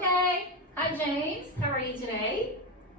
Okay. Hi, James. How are you today?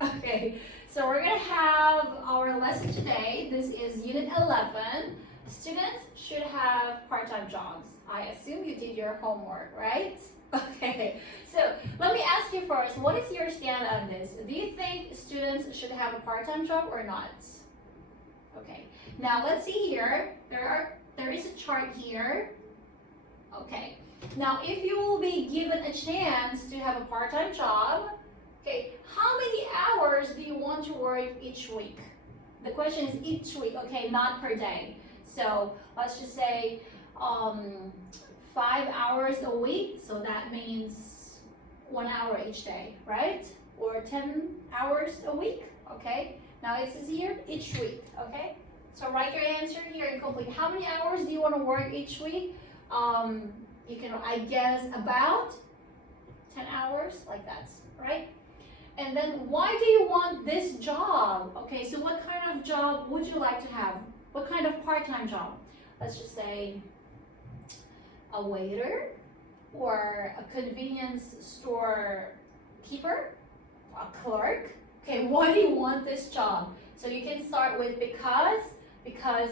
Okay. So we're going to have our lesson today. This is Unit 11. Students should have part-time jobs. I assume you did your homework, right? Okay. So let me ask you first, what is your stand on this? Do you think students should have a part-time job or not? Okay. Now let's see here. There is a chart here. Okay. Now if you will be given a chance to have a part-time job, okay, how many hours do you want to work each week? The question is each week, okay, not per day. So let's just say 5 hours a week, so that means 1 hour each day, right? Or 10 hours a week, okay? Now it says here, each week, okay? So write your answer here and complete. How many hours do you want to work each week? You can, I guess, about 10 hours, like that, right? And then why do you want this job? Okay, so what kind of job would you like to have? What kind of part-time job? Let's just say a waiter or a convenience store keeper, a clerk. Okay, why do you want this job? So you can start with because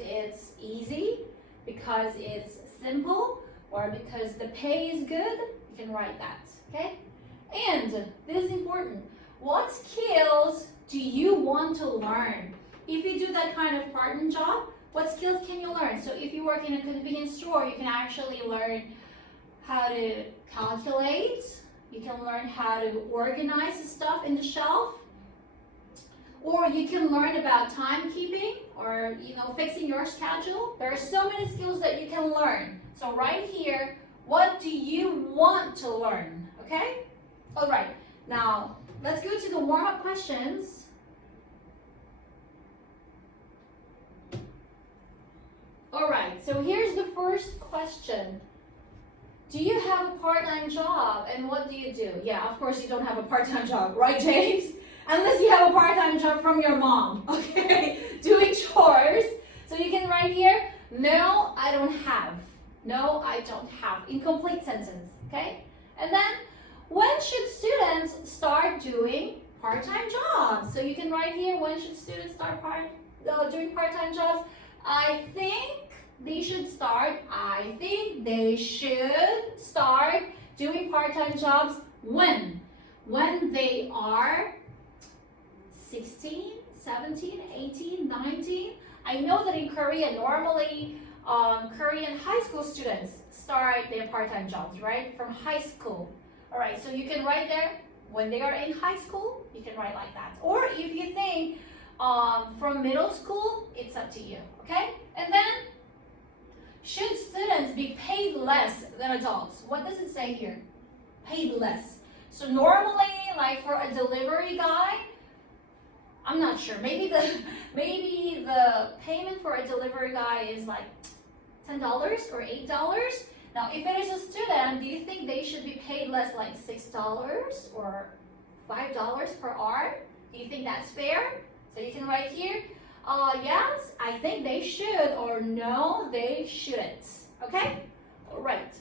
it's easy, because it's simple, or because the pay is good. You can write that, okay? And this is important. What skills do you want to learn? If you do that kind of part-time job, what skills can you learn? So if you work in a convenience store, you can actually learn how to calculate. You can learn how to organize the stuff in the shelf. Or you can learn about timekeeping or, fixing your schedule. There are so many skills that you can learn. So right here, what do you want to learn? Okay? All right. Now, let's go to the warm-up questions. All right. So here's the first question. Do you have a part-time job, and what do you do? Yeah, of course you don't have a part-time job, right, James? Unless you have a part-time job from your mom, okay? Doing chores. So you can write here, no, I don't have. No, I don't have. Incomplete sentence, okay? And then, when should students start doing part-time jobs? So you can write here, when should students start doing part-time jobs? I think they should start doing part-time jobs when? When they are 16, 17, 18, 19. I know that in Korea, normally Korean high school students start their part-time jobs, right? From high school. All right, so you can write there when they are in high school, you can write like that. Or if you think from middle school, it's up to you, okay? And then, should students be paid less than adults? What does it say here? Paid less. So normally, like for a delivery guy, I'm not sure. Maybe the payment for a delivery guy is like $10 or $8. Now, if it is a student, do you think they should be paid less, like $6 or $5 per hour? Do you think that's fair? So you can write here, yes, I think they should, or no, they shouldn't. Okay? All right.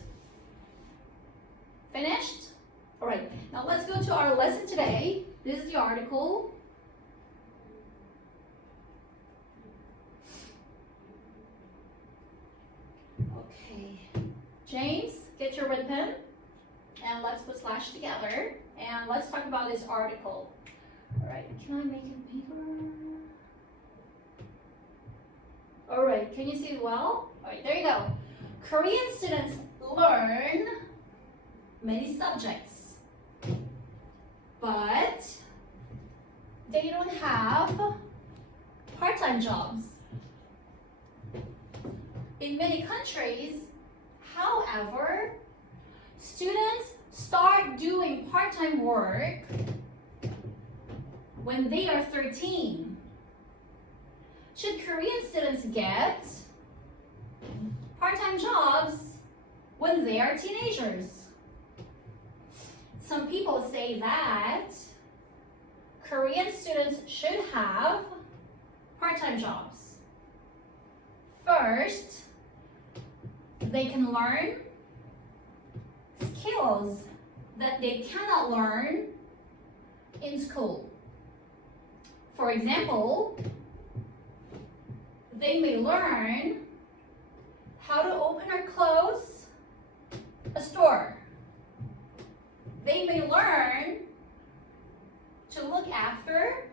Finished? All right. Now let's go to our lesson today. This is the article. Okay. James, get your red pen and let's put slash together and let's talk about this article. All right. Can I make it bigger? All right. Can you see it well? All right. There you go. Korean students learn many subjects, but they don't have part-time jobs. In many countries, however, students start doing part-time work when they are 13. Should Korean students get part-time jobs when they are teenagers? Some people say that Korean students should have part-time jobs. First, they can learn skills that they cannot learn in school. For example, they may learn how to open or close a store. They may learn to look after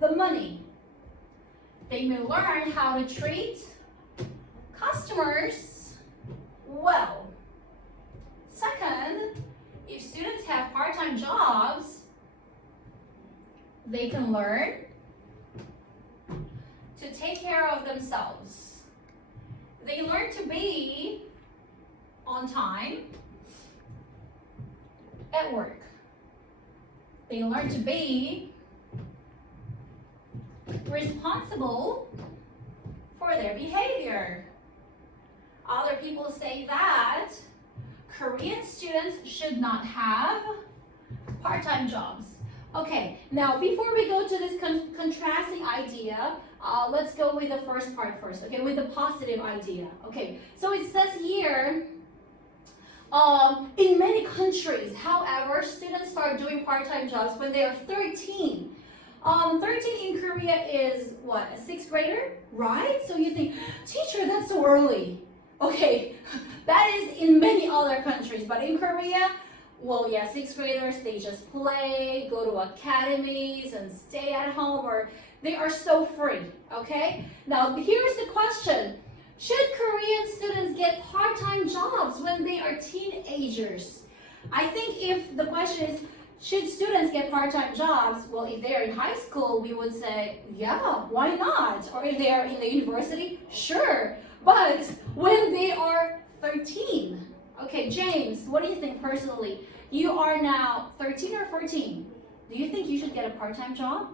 the money. They may learn how to treat customers well. Second, if students have part-time jobs, they can learn to take care of themselves. They learn to be on time at work. They learn to be responsible for their behavior. Other people say that Korean students should not have part-time jobs. Okay, now before we go to this contrasting idea, let's go with the first part first, okay, with the positive idea. Okay, so it says here, in many countries, however, students start doing part-time jobs when they are 13. 13 in Korea is what, a 6th grader, right? So you think, teacher, that's so early. Okay, that is in many other countries, but in Korea, well, yeah, 6th graders, they just play, go to academies, and stay at home, or they are so free, okay? Now, here's the question. Should Korean students get part-time jobs when they are teenagers? I think if the question is, should students get part-time jobs? Well, if they're in high school, we would say, yeah, why not? Or if they are in the university, sure. But when they are 13, okay, James, what do you think personally? You are now 13 or 14. Do you think you should get a part-time job?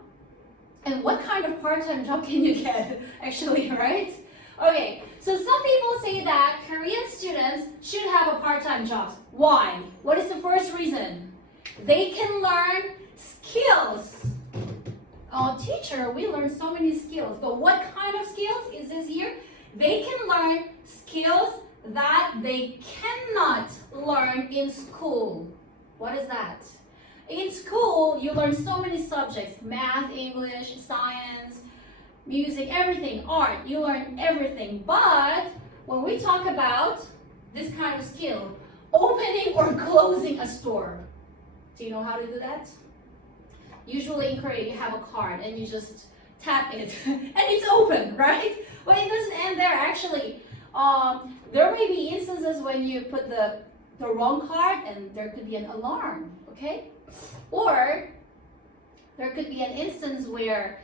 And what kind of part-time job can you get, actually, right? Okay, so some people say that Korean students should have a part-time jobs. Why? What is the first reason? They can learn skills. Oh, teacher, we learned so many skills, but what kind of skills is this here? They can learn skills that they cannot learn in school. What is that? In school, you learn so many subjects, math, English, science, music, everything, art, you learn everything. But when we talk about this kind of skill, opening or closing a store, do you know how to do that? Usually in Korea, you have a card and you just tap it and it's open, right? But it doesn't end there, actually. There may be instances when you put the wrong card and there could be an alarm, okay? Or there could be an instance where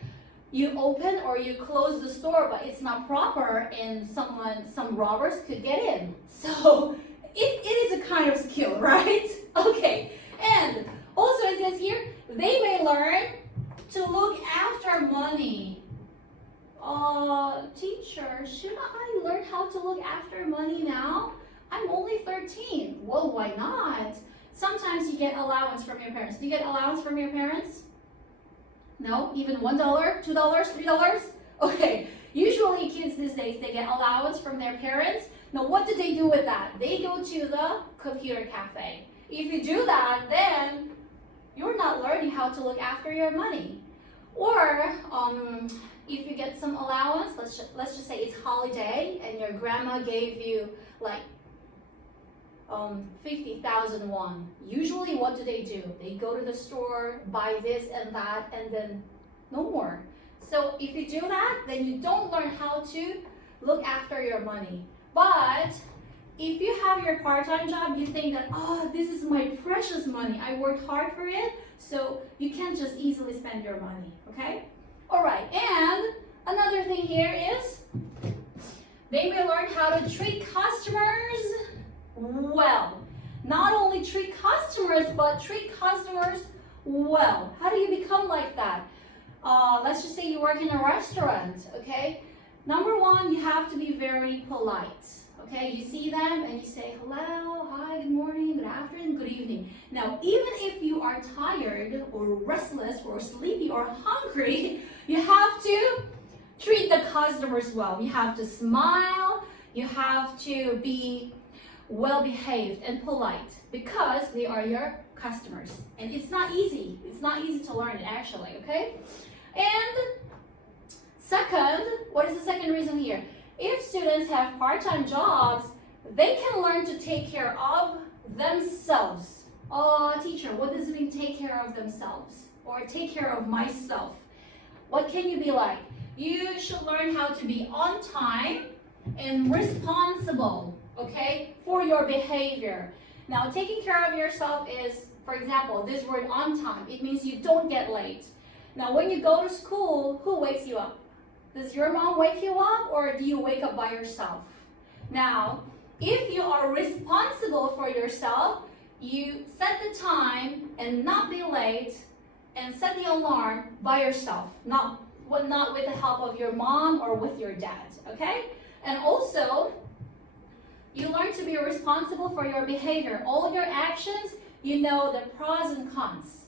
you open or you close the store, but it's not proper and some robbers could get in. So it is a kind of skill, right? Okay, and also it says here, they may learn to look after money. Teacher, should I learn how to look after money now? I'm only 13. Well, why not? Sometimes you get allowance from your parents. Do you get allowance from your parents? No? Even $1, $2, $3? Okay. Usually kids these days, they get allowance from their parents. Now, what do they do with that? They go to the computer cafe. If you do that, then you're not learning how to look after your money. Or if you get some allowance, let's just say it's holiday and your grandma gave you like 50,000 won. Usually what do? They go to the store, buy this and that, and then no more. So if you do that, then you don't learn how to look after your money. But if you have your part-time job, you think that, oh, this is my precious money. I worked hard for it, so you can't just easily spend your money, okay? All right, and another thing here is they may learn how to treat customers well. Not only treat customers, but treat customers well. How do you become like that? Let's just say you work in a restaurant, okay? Number one, you have to be very polite, okay? You see them and you say, hello, hi, good morning, good afternoon, good evening. Now, even if you are tired or restless or sleepy or hungry, you have to treat the customers well. You have to smile, you have to be well behaved and polite because they are your customers. And it's not easy. It's not easy to learn it actually, okay? And second, what is the second reason here? If students have part-time jobs, they can learn to take care of themselves. Oh, teacher, what does it mean take care of themselves? Or take care of myself? What can you be like? You should learn how to be on time and responsible, okay, for your behavior. Now, taking care of yourself is, for example, this word on time. It means you don't get late. Now, when you go to school, who wakes you up? Does your mom wake you up or do you wake up by yourself? Now, if you are responsible for yourself, you set the time and not be late and set the alarm by yourself, not with the help of your mom or with your dad, okay? And also, you learn to be responsible for your behavior. All your actions, you know the pros and cons.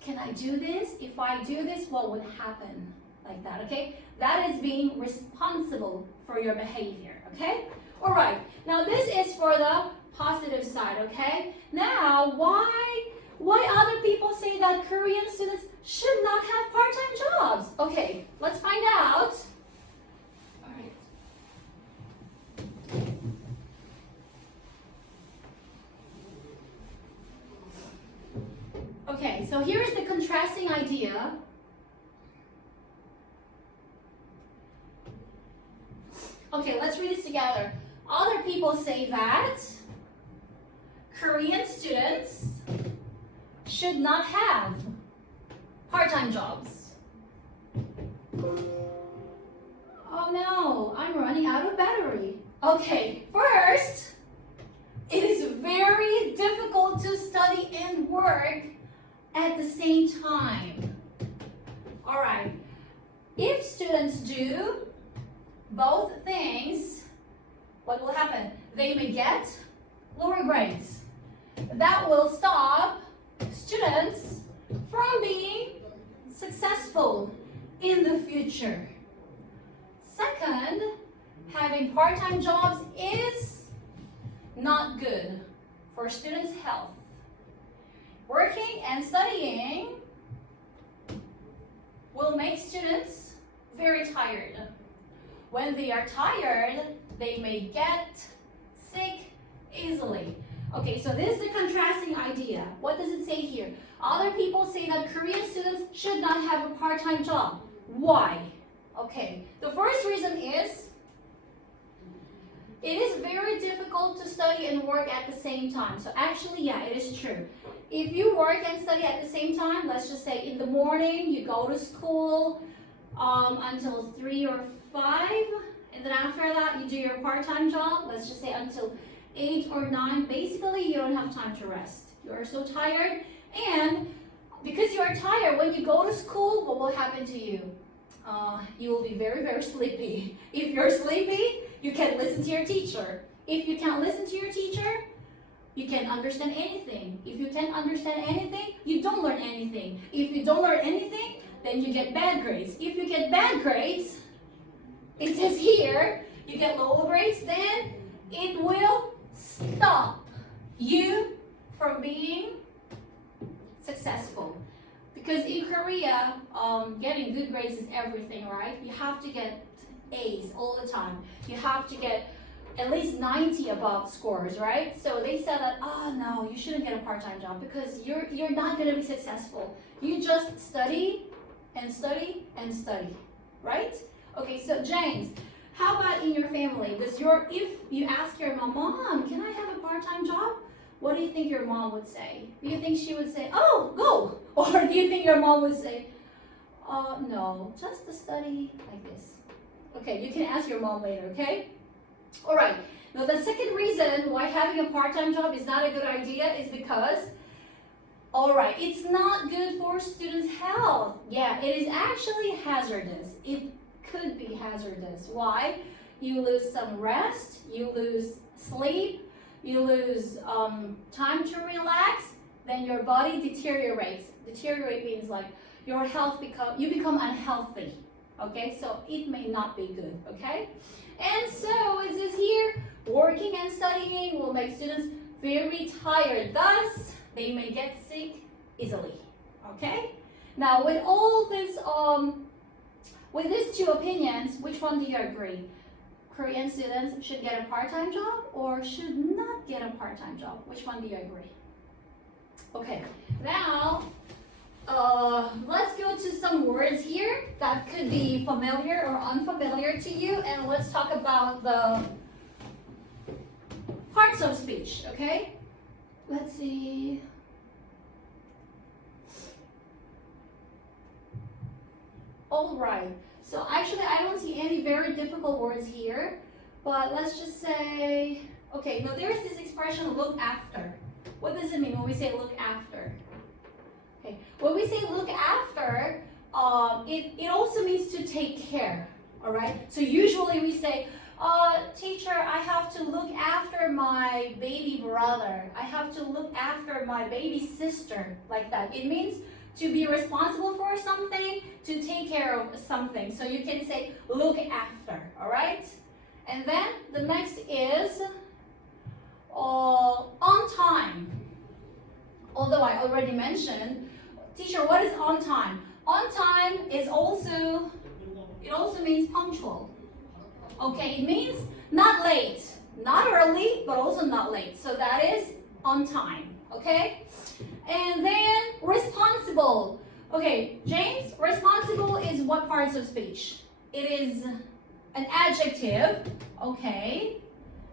Can I do this? If I do this, what would happen? Like that, okay? That is being responsible for your behavior, okay? All right, now this is for the positive side, okay? Now, why other people say that Korean students should not have part-time jobs? Okay, let's find out. All right. Okay, so here is the contrasting idea. Okay, let's read this together. Other people say that Korean students should not have part-time jobs. Oh no, I'm running out of battery. Okay, first, it is very difficult to study and work at the same time. All right, if students do both things, what will happen? They may get lower grades. That will stop students from being successful in the future. Second, having part-time jobs is not good for students' health. Working and studying will make students very tired. When they are tired, they may get sick easily. Okay, so this is the contrasting idea. What does it say here? Other people say that Korean students should not have a part-time job. Why? Okay, the first reason is it is very difficult to study and work at the same time. So actually, yeah, it is true. If you work and study at the same time, let's just say in the morning, you go to school until 3 or 5, and then after that, you do your part-time job, let's just say until 8 or 9. Basically, you don't have time to rest. You are so tired, and because you are tired, when you go to school, what will happen to you? You will be very, very sleepy. If you're sleepy, you can't listen to your teacher. If you can't listen to your teacher, you can't understand anything. If you can't understand anything, you don't learn anything. If you don't learn anything, then you get bad grades. If you get bad grades, it says here, you get low grades, then it will stop you from being successful. Because in Korea, getting good grades is everything, right? You have to get A's all the time. You have to get at least 90 above scores, right? So they said that, oh no, you shouldn't get a part-time job because you're not gonna be successful. You just study and study and study, right? Okay, so James, how about in your family? If you ask your mom, can I have a part-time job? What do you think your mom would say? Do you think she would say, oh, go? Or do you think your mom would say, no, just to study like this? Okay, you can ask your mom later, okay? All right, now the second reason why having a part-time job is not a good idea is because, all right, it's not good for students' health. Yeah, it is actually hazardous. It could be hazardous. Why? You lose some rest, you lose sleep, you lose time to relax, then your body deteriorates. Deteriorate means like your health you become unhealthy. Okay, so it may not be good. Okay, and so it says here, working and studying will make students very tired. Thus, they may get sick easily. Okay? Now, with all this, with these two opinions, which one do you agree? Korean students should get a part-time job or should not get a part-time job? Which one do you agree? Okay, now let's go to some words here that could be familiar or unfamiliar to you, and let's talk about the parts of speech, okay? Let's see. All right. So actually, I don't see any very difficult words here, but let's just say, okay, now there's this expression, look after. What does it mean when we say look after? Okay, when we say look after, it also means to take care, all right? So usually we say, teacher, I have to look after my baby brother. I have to look after my baby sister, like that. It means to be responsible for something, to take care of something. So you can say look after, all right? And then the next is on time. Although I already mentioned, teacher, what is on time? On time is also, it also means punctual. Okay, it means not late, not early, but also not late. So that is on time, okay? And then responsible. Okay, James, responsible is what parts of speech? It is an adjective, okay?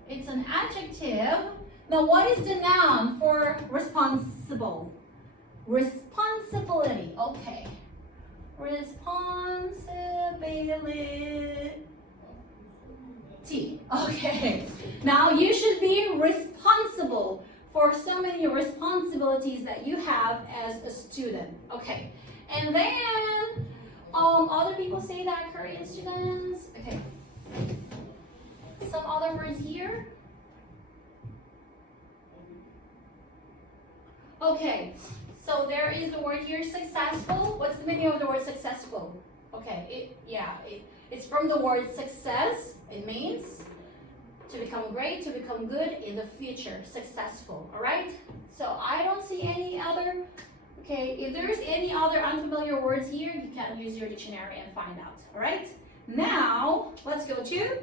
It's an adjective. Now what is the noun for responsible? Responsibility, okay. Responsibility. Okay, now you should be responsible for so many responsibilities that you have as a student. Okay, and then other people say that, Korean students. Okay, some other words here. Okay, so there is the word here, successful. What's the meaning of the word successful? Okay, it's from the word success. It means to become great, to become good in the future, successful, all right? So I don't see any other, okay, if there's any other unfamiliar words here, you can use your dictionary and find out, all right? Now, let's go to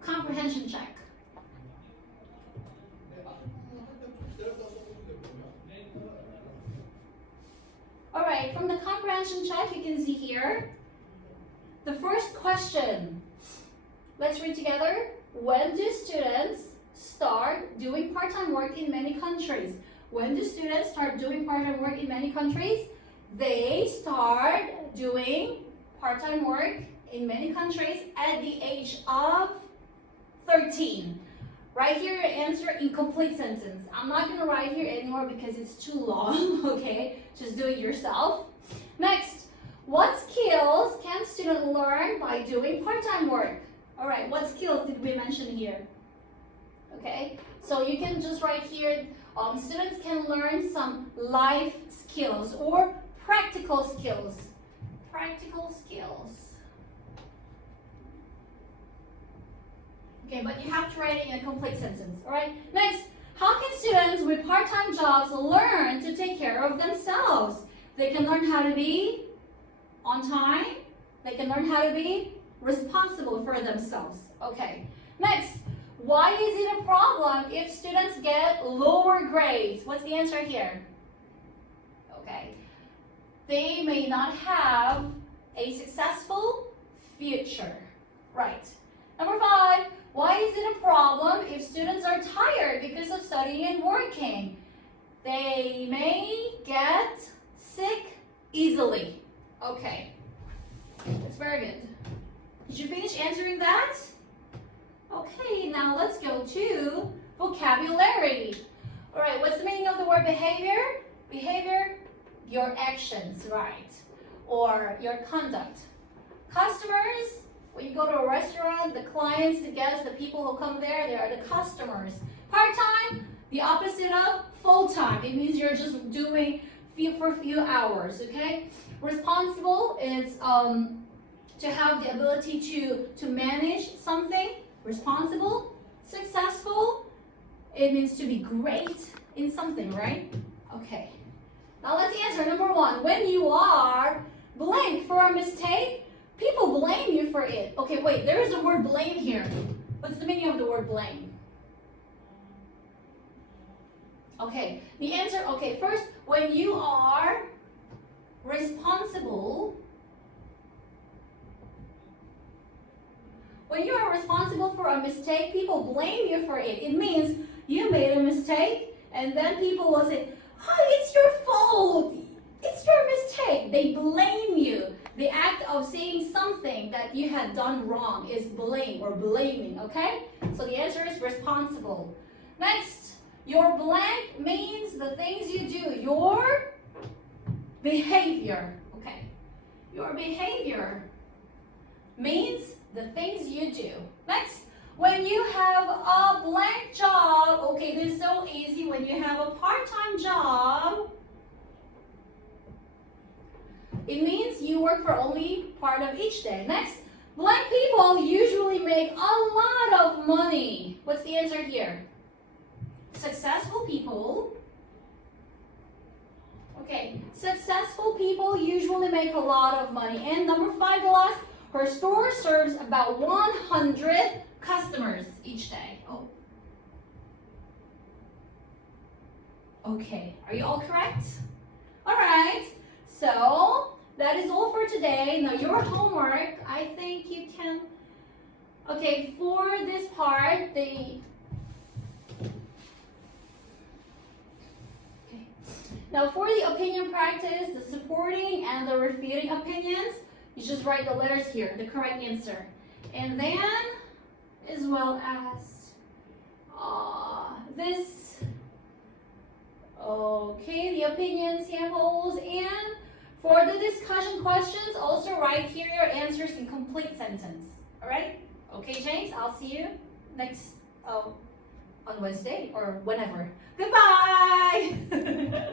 comprehension check. All right, from the comprehension check, you can see here, the first question. Let's read together. When do students start doing part-time work in many countries? When do students start doing part-time work in many countries? They start doing part-time work in many countries at the age of 13. Write here your answer in complete sentence. I'm not going to write here anymore because it's too long, okay? Just do it yourself. Next, what skills can students learn by doing part-time work? All right, what skills did we mention here? Okay, so you can just write here, students can learn some life skills or practical skills. Practical skills. Okay, but you have to write it in a complete sentence, all right? Next, how can students with part-time jobs learn to take care of themselves? They can learn how to be on time. They can learn how to be responsible for themselves. Okay, next, why is it a problem if students get lower grades? What's the answer here? Okay, they may not have a successful future. Right. Number 5, why is it a problem if students are tired because of studying and working? They may get sick easily. Okay, that's very good. Did you finish answering that? Okay, now let's go to vocabulary. All right, what's the meaning of the word behavior? Behavior, your actions, right? Or your conduct. Customers, when you go to a restaurant, the clients, the guests, the people who come there, they are the customers. Part-time, the opposite of full-time. It means you're just doing for a few hours, okay? Responsible is to have the ability to manage something, responsible, successful. It means to be great in something, right? Okay. Now let's answer number 1. When you are blamed for a mistake, people blame you for it. Okay, wait, there is a word blame here. What's the meaning of the word blame? Okay, the answer, okay, first, when you are responsible, when you are responsible for a mistake, people blame you for it. It means you made a mistake, and then people will say, oh, it's your fault. It's your mistake. They blame you. The act of saying something that you had done wrong is blame or blaming, okay? So the answer is responsible. Next, your blank means the things you do. Your behavior, okay? Your behavior means the things you do. Next, when you have a blank job, okay, this is so easy. When you have a part-time job, it means you work for only part of each day. Next, blank people usually make a lot of money. What's the answer here? Successful people. Okay, successful people usually make a lot of money. And number 5, the last, her store serves about 100 customers each day. Oh. Okay, are you all correct? All right, so that is all for today. Now your homework, I think you can, okay, for this part, now for the opinion practice, the supporting and the refuting opinions, you just write the letters here, the correct answer. And then, as well as this, okay, the opinion samples. And for the discussion questions, also write here your answers in complete sentence. All right? Okay, James, I'll see you next, on Wednesday or whenever. Goodbye!